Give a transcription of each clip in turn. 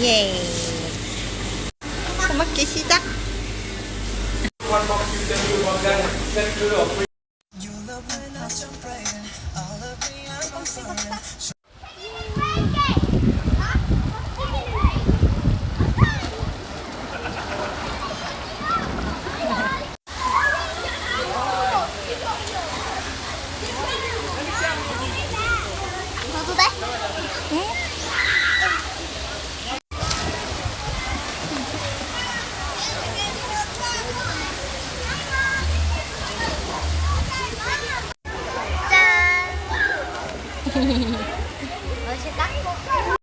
Yay! 짠! 멋있다?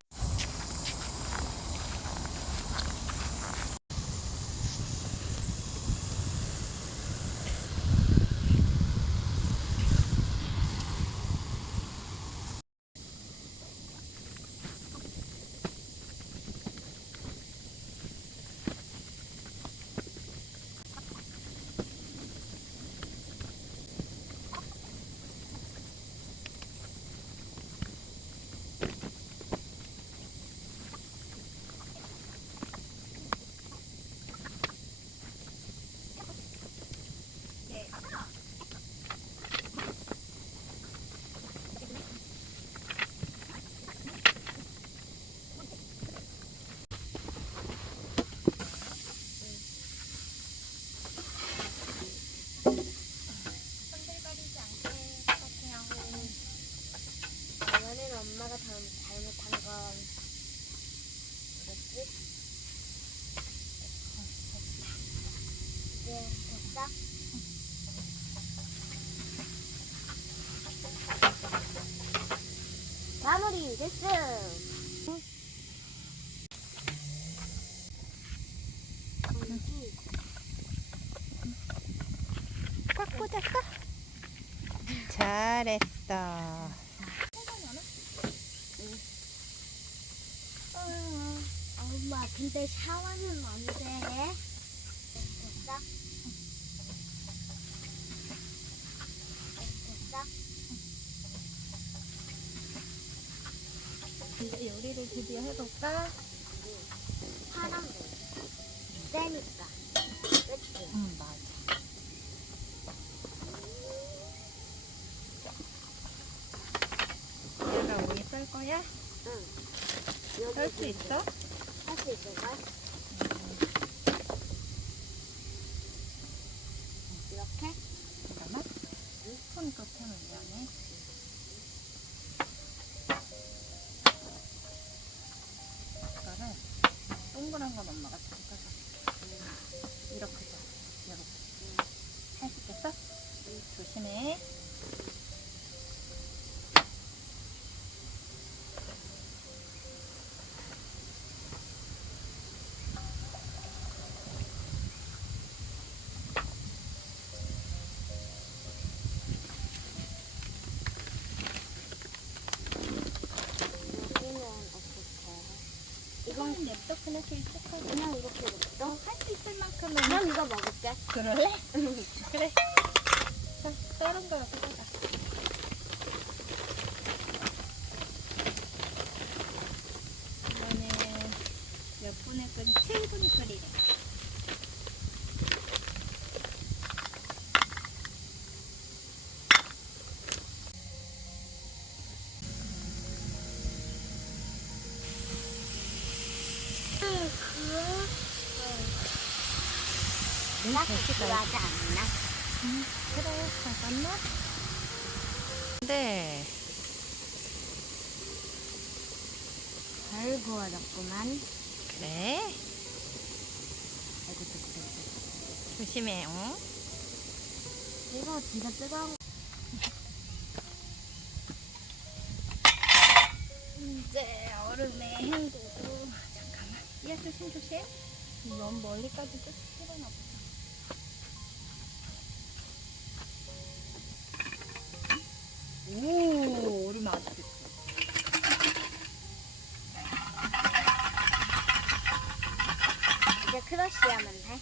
흔들거리지 않게 파킹하고 이번에는 엄마가 잘, 잘못한 건 뭐였지? 이제 됐어? 여기 꽉 꽂았어? 잘했어. 어, 엄마 근데 샤워는 언제 해? 됐어? 됐어? 드디어 해볼까? 물 세니까 그치? 응, 맞아. 얘가 우유 썰 거야? 응 썰 수 있어? 할 수 있을걸? 이렇게? 잠깐만. 손 끝에는 미안해. 이거를 동그란 건 엄마가 잠깐 이렇게 줘. 이렇게. 할 수 있겠어? 조심 해. 이건 냅둬 그냥 이렇게. 그냥 이렇게 냅둬? 할수 있을 만큼은. 그냥 이거 먹을게 그럴래? 그래. 자, 다른 거 갖고 가자. 이거는 몇 분에 끓이? 7분이 끓이래. 나 필요하지 않나? 그래, 잠깐만. 네. 잘 구워졌구만 그래. 아이고 뜨거 조심해, 어? 이거 진짜 뜨거운 거 이제 얼음에 헹구고. 잠깐만. 야, 조심, 조심. 너무 멀리까지 뜰 필요는 없어. 오, 얼음 아주 됐어. 이제 크러쉬 하면 돼?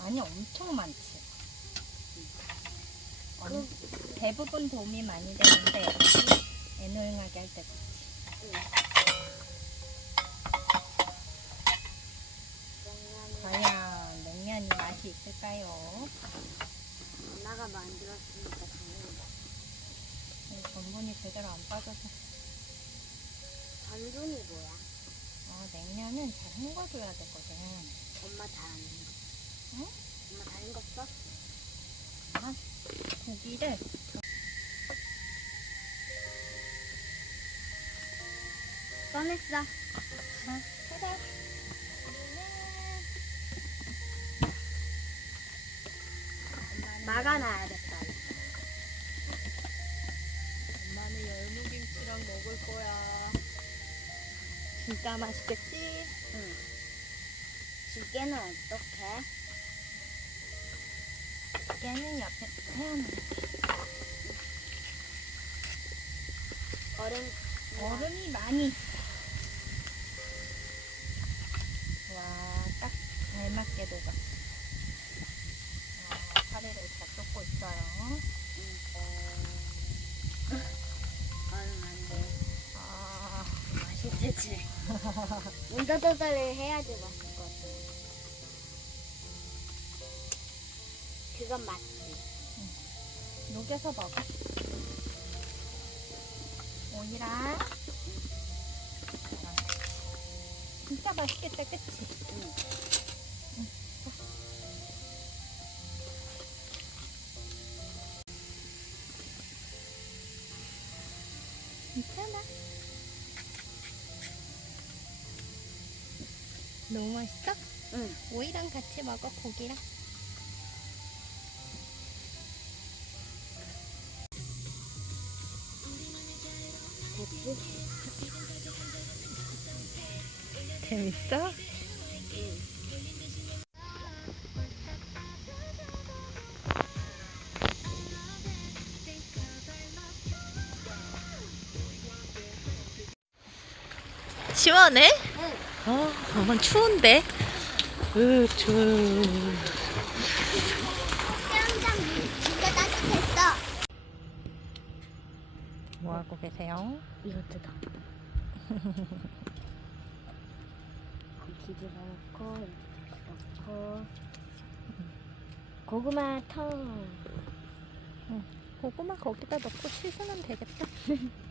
아니, 엄청 많지. 음, 대부분 도움이 많이 되는데 애노용하게 할 때. 과연 냉면이 맛이 있을까요? 엄마가 만들었으니까 제대로 안 빠져서 전분이 뭐야? 어, 냉면은 잘 헹궈줘야 되거든. 엄마 잘하는 거. 응? 엄마 거 써? 아, 고기를 꺼냈어. 자, 해봐. 막아놔야겠다. 엄마는 열무김치랑 먹을 거야. 진짜 맛있겠지? 응. 집게는 어떡해? 깨는 옆에 해야만 얼음. 얼음이 많이 있어. 와, 딱 잘 맞게 녹았어. 아, 파리를 잘 쏟고 있어요. 얼음 안 돼. 아, 맛있지. 문더더더를 해야지 맛있거든. 그건 맞지. 녹여서 먹어. 오이랑. 진짜 맛있겠다, 그치? 응. 너무 맛있어? 응. 오이랑 같이 먹어, 고기랑. 재밌어? 시원해? 응. 어, 너무 추운데. 으, 추워. 수영장 진짜 따뜻했어. 뭐 하고 계세요? 이거 뜯어. 놓고 이렇게 넣고 고구마 통. 고구마 거기다 넣고 씻으면 되겠다.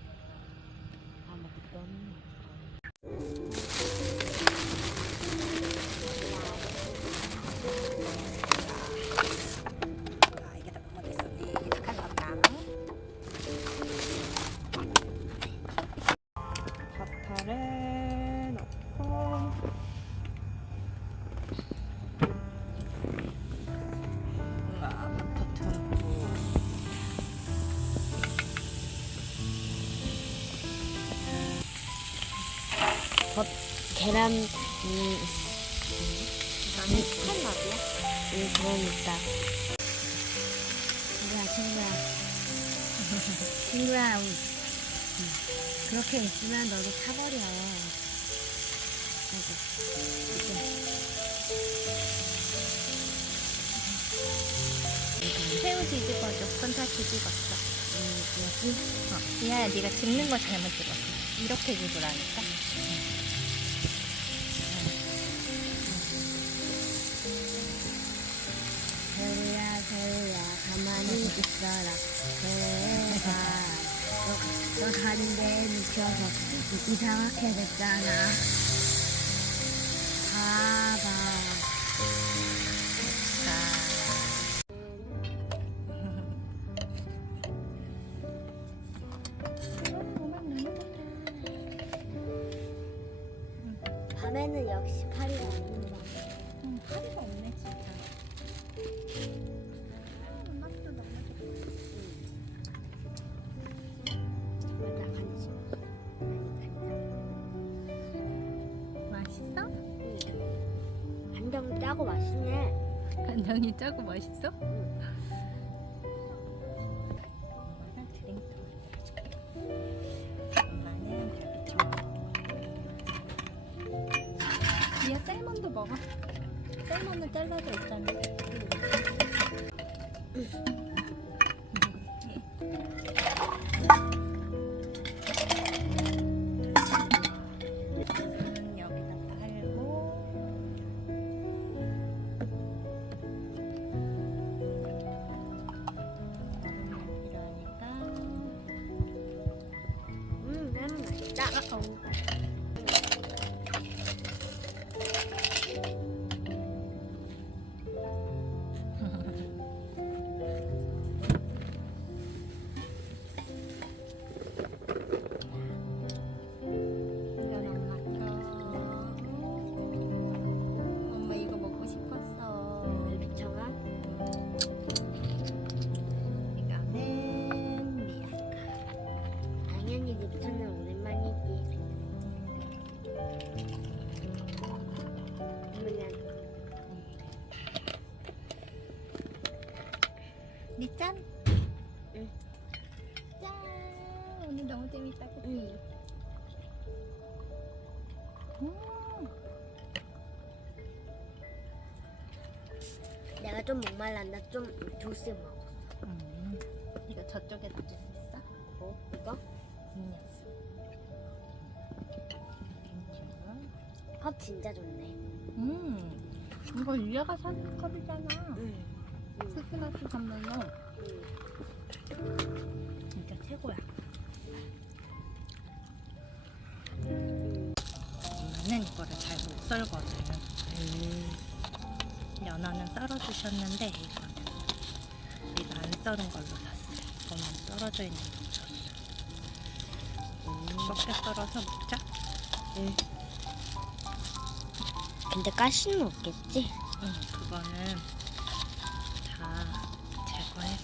계란 음, 많이 한 맛이야? 음 그러니까 친구야 친구야 친구야 음, 그렇게 있으면 너도 타버려 아이고 새우 뒤집어줘. 그건 다 뒤집었어. 음, 여기 어, 이하야 네가 집는 거 잘못 집었어. 이렇게 집으라니까. 있어라 제발 너, 너 다른데 미쳐서 이상하게 됐잖아 봐봐 밤에는 역시 파리가 없는 거 음, 파리가 없네 진짜. 간장이 짜고 맛있어? 이야 짤몬도 먹어. 짤몬은 잘라져 있잖아. 나는 맛있다. 니짠? 응. 짠! 오늘 너무 재밌다, 그치? 응. 음. 내가 좀 목말랐나 좀 조스 먹어. 음. 이거 저쪽에 놔줄 수 있어? 어? 이거? 이 녀석. 괜찮아. 컵 진짜 좋네. 음. 이거 유야가 사는 컵이잖아. 응. 응. 선물로 응. 진짜 최고야. 응. 엄마는 이거를 잘 못 썰거든. 연어는 썰어주셨는데 이거는 우리가 안 썰은 걸로 샀어요. 이거는 떨어져 있는 거 줬어. 꺾게 썰어서 먹자. 근데 가시는 없겠지? 응, 그거는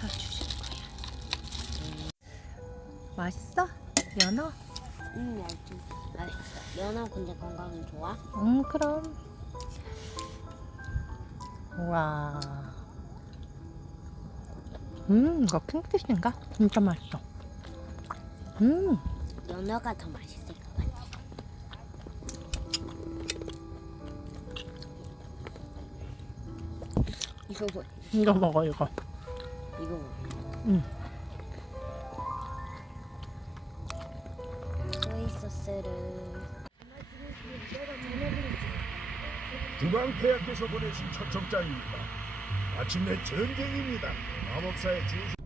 해서 주실 거야. 맛있어? 연어? 응, 얇지. 맛있어. 연어 근데 건강은 좋아? 응, 그럼. 우와. 음, 이거 킹피쉬인가? 진짜 맛있어. 음, 연어가 더 맛있을 것 같아. 이거 뭐? 이거 먹어, 이거. 이거 뭐? 응. 소이 소스를 중앙 대학에서 보내신 초청장입니다. 마침내 전쟁입니다. 마법사의 주